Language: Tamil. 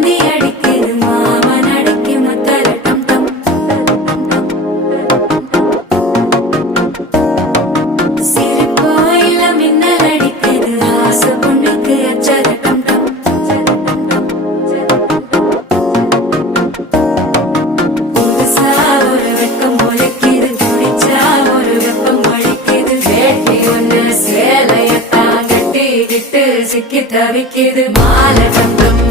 சிலந்தி அடிக்குது மாமன் அடிக்கு மத்தல டம் டம். சிரிப்போ இல்ல மின்னல் அடிக்குது ஆசை பொண்ணுக்கு அச்சத டம் டம். புதுசா ஒரு வெக்கம் முளைக்குது குடிச்சா ஒரு வெப்பம் அடிக்குது. வேட்டி ஒண்ணு சேலையத்தான் கட்டிக்கிட்டு சிக்கி தவிக்குது மாலை டம் டம்.